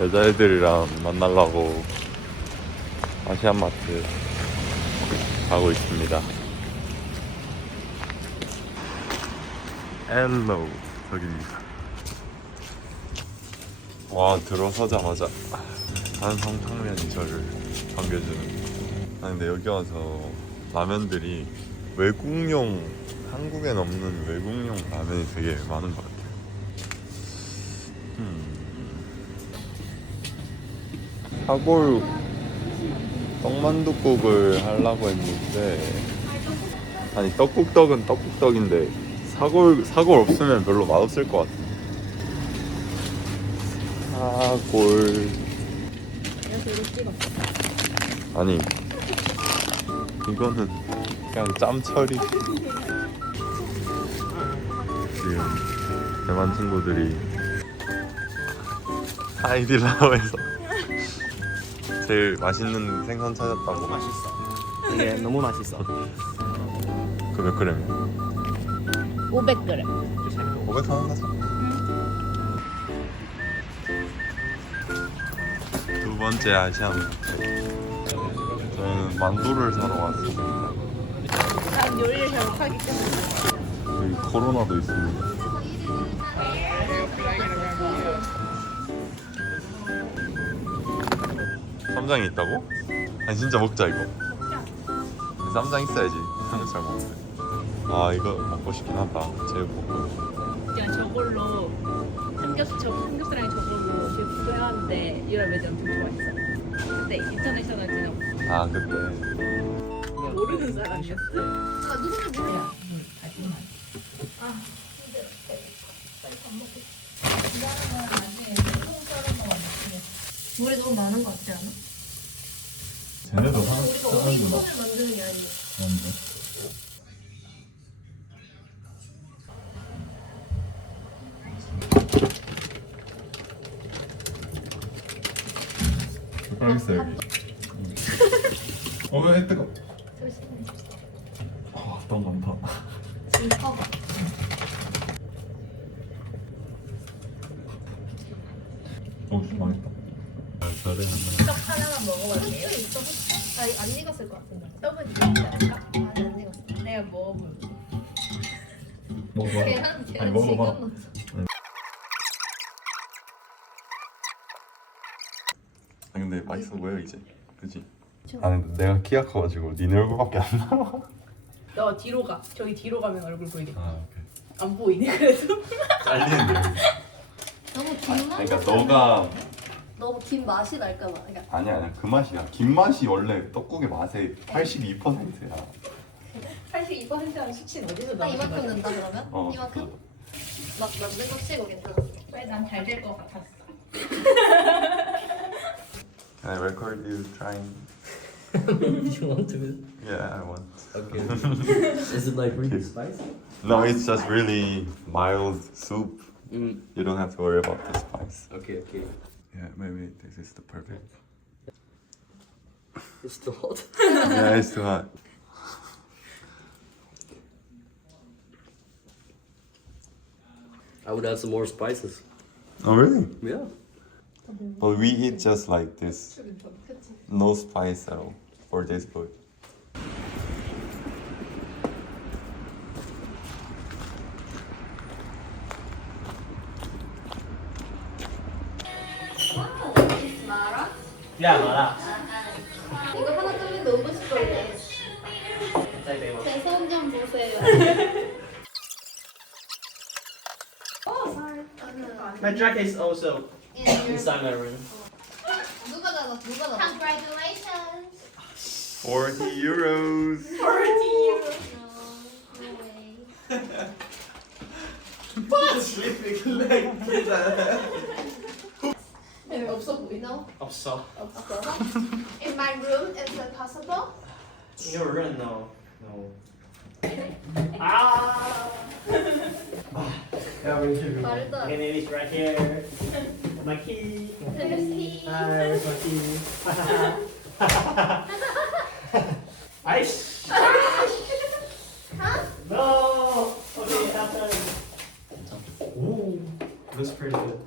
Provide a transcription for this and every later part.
여자애들이랑 만나려고 아시안마켓 가고 있습니다. 헬로 여기입니다. 와, 들어서자마자 한성탕면이 저를 반겨주는. 아, 근데 여기 와서 라면들이 외국용, 한국엔 없는 외국용 라면이 되게 많은 것 같아요. 사골 떡만둣국을 하려고 했는데, 아니 떡국떡은 떡국떡인데 사골 없으면 별로 맛없을 것 같아. 사골. 아니 이거는 그냥 짬처리. 지금 대만 친구들이 하이디라오에서 제일 맛있는 생선 찾았다고. 맛있어. 이게 너무 맛있어. 그 몇 그램이야? 500g. 500 하나 사자. 두 번째 아시안. 저희는 만두를 사러 왔습니다. 난 요리를 잘못하기 때문에. 여기 코로나도 있습니다. 쌈장이 있다고? 아니 진짜 먹자 이거. 쌈장 있어야지. 삼겹살 먹는데. 아 이거 먹고 싶긴 하다. 제육볶음. 그냥 저걸로 삼겹살이랑 저걸로 제육볶음 해왔는데 유럽 애들 엄청 좋아했어. 근데 인터내셔널 그냥 아 그때. 모르는 사람이었어. 아 누구는 몰라. 물이 너무 많은 것 같지 않아? 쟤네도 하나 우리가 오리콘을 만드는 게 아니야. 뭔데? 젓가락 있어 여기. 왜 뜨거? 아 너무 많다. 지금 커버. 좀 맛있다. 잘해. 떡 하나만 먹어볼게요. 아, 안 익었을 것 같은데. 떡은 익었지 않을까? 아, 안 익었어. 내가 먹어볼게. 먹어봐. 계란 먹어봐. 지금 넣었어. 아 근데 맛있어 보여 이제. 그치? 아니 내가 키가 커가지고 니네 얼굴밖에 안 나와. 너 뒤로 가. 저기 뒤로 가면 얼굴 보이겠다. 아 오케이. 안 보이네 그래도. 잘리는데. 너무 긴 맛. 그러니까 너가 너무 긴 맛이 날까 봐. 그러니까 아니야 그 맛이야. 김 맛이 원래 떡국의 맛의 82%야. 82%라는 수치는 어디서 딱 나오는 이만큼 거야? 된다 그러면? 어. 이만큼? 막 만든 거 치고 괜찮았어. 왜난 잘 될 것 같았어. Can I record you trying? You want to? Yeah, I want. Okay. Is it like really spicy? No, it's just really mild soup. Mm. You don't have to worry about the spice. Okay, okay. Yeah, maybe this is the perfect. It's too hot. Yeah, it's too hot. I would add some more spices. Oh really? Yeah. But we eat just like this. No spice at all for this food. 마라? Yeah, 마라. 이거 하나 좀 넣고 싶어요. 제 손 좀 보세요. My jacket is also In inside my room. 누가 닫았어? 누가 닫았어? Congratulations. 40 euros. 40 euros. No, no way. 없어 보이나? 없어. 없어. In my room, is it possible? In your room, no. No. Ah! Yeah, we're here. 말도 안 My name is right here. My key. 돼. Hi, where's my key? Ice. No. Okay, it happened. Ooh, looks pretty good.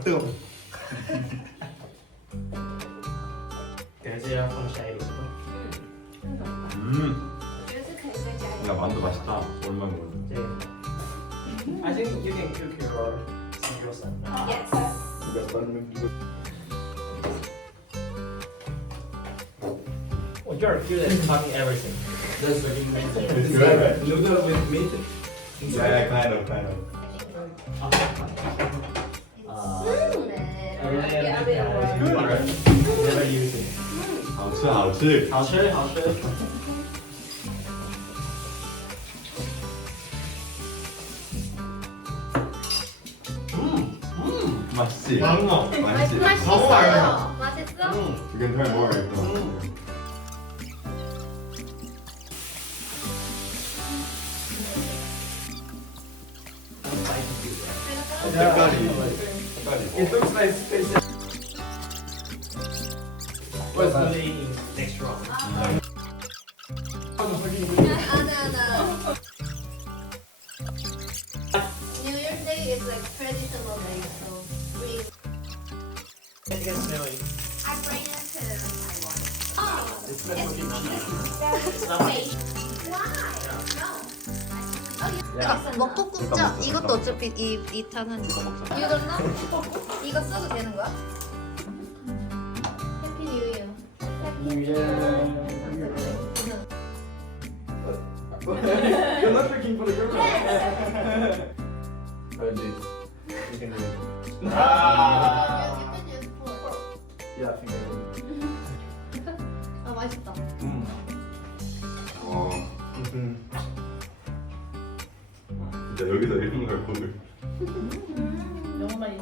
뜨거워. 대세야 펑샤이. 야 만두 맛있다. 오랜만에 먹는데. I think you can cook your samgyeopsal. Yes. Oh, you're good at cooking everything. It's Noodle with meat. Yeah, kind of. Never use it. 好吃好吃。好吃，好吃。 맛있지? 맛있어. 맛있지? 맛있어요. 맛있어? You can try more. 색깔이. It looks like space. What's the name next round? 하나. New Year's Day is like traditional day, so we. I can smell it. I bring it to Taiwan. Oh, It's not cooking it's not fake. Why? No. 먹고 굽자. 먹자. 이것도 어차피 이 탄은. 이거 먹자. 이거 넣나? 이거 써도 되는 거야? 해피 뉴 이어. New Year. You're not looking for the girl. Ready? You can do it. Yeah, I think I will. 아 맛있다. 진짜 여기서 이런 걸 보고. 너무 많이.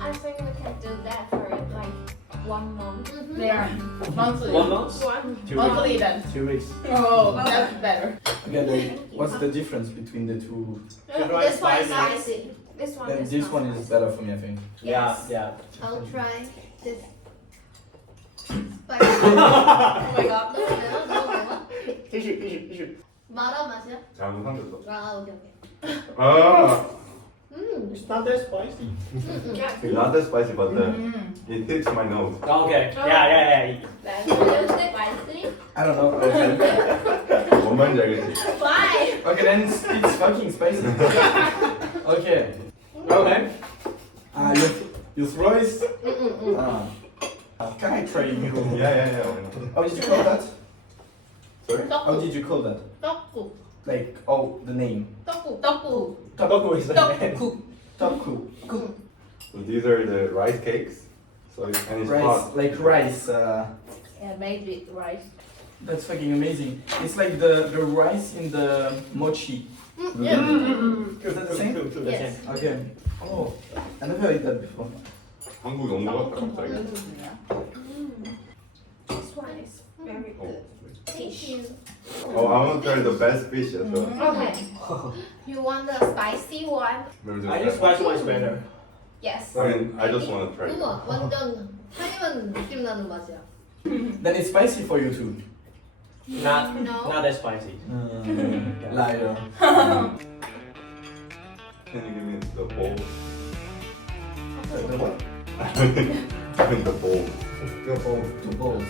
I think we can do that for like 1 month. There. Monthly. 1 month? 2 Monthly weeks. then. 2 weeks. Oh, that's better. Again, what's the difference between the two? This one is spicy. This one Then is this not. one is better for me, I think. Yeah, Yes. yeah. I'll try this. Oh my god. 너무 매워? 너무 매워? Tissue. 마라 맛이야? 잘못 삼켰어. 아 오케이. 아. It's not that spicy. It's not that spicy, but it hits my nose. Okay. Yeah. 근데 spicy? I don't know. 뭔 말인지 알겠지? Why? Okay, then it's fucking spicy. Okay. Okay. You throw it. Can I try you? Yeah. How did you call that? Sorry? How did you call that? 떡국. Like, oh, the name. 떡국. Tobacco is the name. 떡국. Taku. So these are the rice cakes. So and it's Rice, hot. like rice. Yeah, made with rice. That's fucking amazing. It's like the rice in the mochi. Yeah. Is that the same? Two, the Yes. same. Okay. Oh, I never ate that before. 한국 넘어갔다 갑자기. This one is very good. Thank you. Oh, I want to try the best fish as well. Okay. You want the spicy one? I think spicy one is better. Yes. I mean, I just want to try. 우와, 완전 타이완 느낌 나는 맛이야. Then it's spicy for you too. Not No. that spicy. Liar. Can you give me the bowl? The what? The bowl. Two bowls.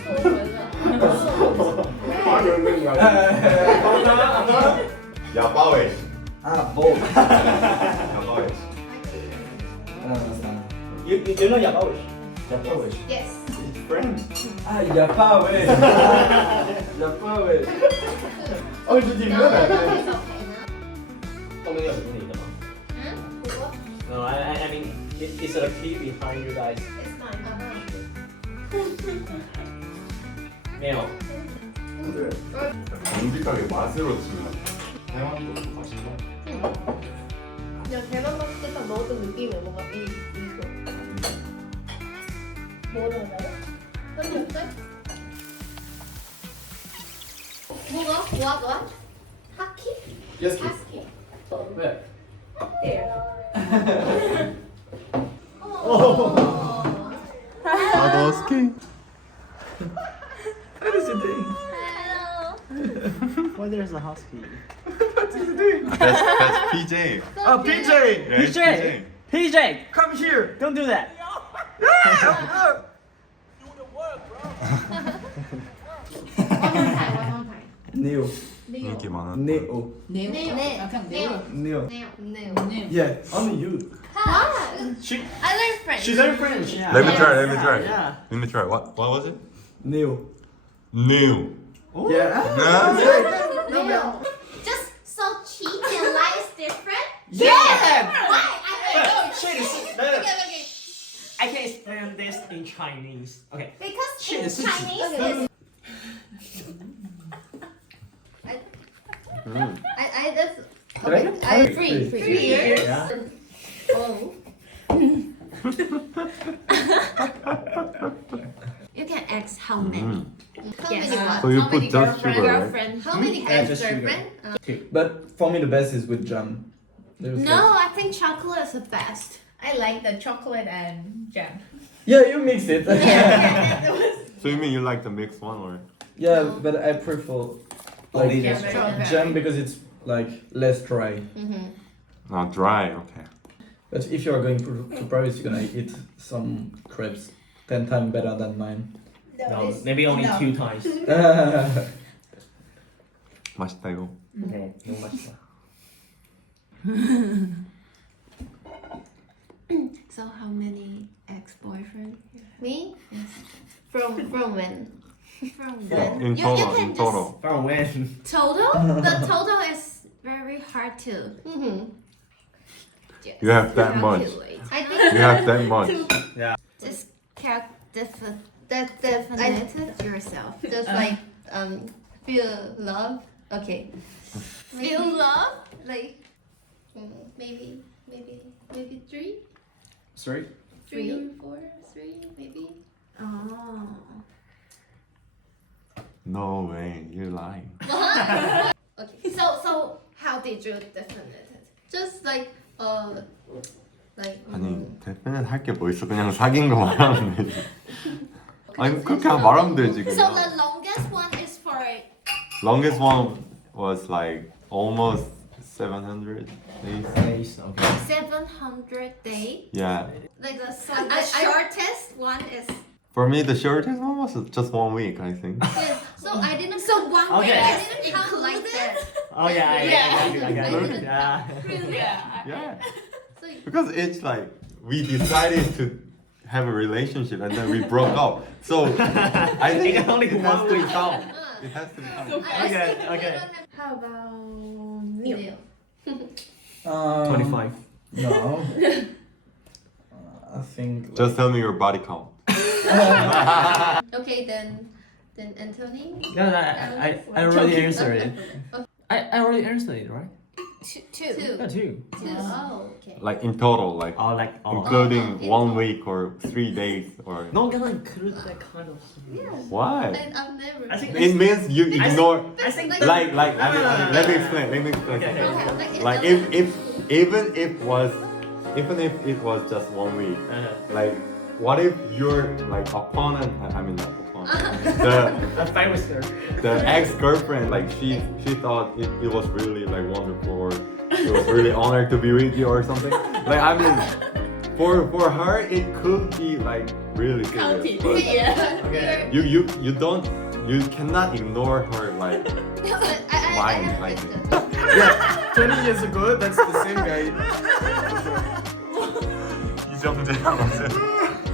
야바웨. Bowl. 야바웨. I don't understand. You know yabawish? Yapawish. Yes. French. Yapawish. Yapawish. Oh, did you know that? It's okay now. 어머니가 누구니까? 응? 그거? No, I mean, it's a key behind you guys. It's fine. 매워. 근데 정직하게 맛으로 치면 대만도 맛있어. 그냥 대만 맛있게 딱 넣었던 느낌이야. 뭔가 이거. 뭐를 먹어? 한국대? 뭐가? 뭐야? 하키? Yes, kid. 하스키? 왜? 아, 너 스키. What is it doing? Why there's a husky? That's PJ. Oh, PJ! Yeah, it's PJ. PJ! Come here! Don't do that! Neo. 인기 많았다. Neo. 네오. 네. 아, 그냥 네오. 네오. Neo. Neo. 네. Yeah, only you. She I learned French. she learned French. Yeah. Let me try. Let me try. Yeah. Let me try. What was it? Neo. New. Yeah. Neo. Just so cheap and life is different. Yeah. Why? I don't know. Shit is Okay. I can explain this in Chinese. Okay. Because Shit, in this is- Chinese is I just I 3 years. Yeah. Oh. You can ask how many. How Yes. many what? So you How put many just sugar, right? girlfriend? How many Yeah, just sugar. girlfriend? But for me, the best is with jam. There's No, like- I think chocolate is the best. I like the chocolate and jam. Yeah, you mix it. So you mean you like the mixed one or? Yeah, but I prefer like Only just jam because it's like less dry. Not dry. Okay. But if you are going to Paris, you're gonna eat some crepes 10 times better than mine. No, maybe only 2 times. 맛있다 이거. 네, 너무 맛있어. So how many ex-boyfriend? Me? Yes. From when? From when? In total. In total. From when? Total? The total is very hard to. You have that much. calculate. I think You have that much. just define yourself. Just like feel love. Okay. Feel love? Like maybe 3? Sorry? 3, 4, 3 maybe. Oh. No way. You're lying. Okay. So how did you define it? Just like 아니 대표는 할 게 뭐 있어? 그냥 사귄 거 말하면 되지. 아니 그렇게 말하면 되지 So 그냥. the longest one is for Longest one was like almost 700 days. Days, okay. 700 days. Yeah. Like the shortest one is. For me, the shortest one was just 1 week, I think. So I didn't. So 1 week Okay. I didn't count like that. Oh yeah, I got it. Yeah. Yeah. Really? Yeah. So Because it's like we decided to have a relationship and then we broke up. So I think It can only it has one to week. count. It has to count. Okay. How about Neil. 25. No. I think. Just tell me your body count. Okay, then Anthony. Yeah, I already answered it. I already answered it, right? Two. Yeah, 2. Oh, okay. Like in total, like Oh, like including 1 week or 3 days or. No, gonna include that kind of. Why? I've never. I think It means you ignore. I think Like No, no, no, no. let me explain. Okay. Like if even if it was just 1 week, like what if your like opponent, I mean not opponent, I'm fine with her. the ex-girlfriend, like she thought it was really like wonderful or she was really honored to be with you or something. Like I mean, for her it could be like really serious. But Okay. you cannot ignore her like I Wine, have like question. Yeah, 20 years ago, that's the same guy. 이정재랑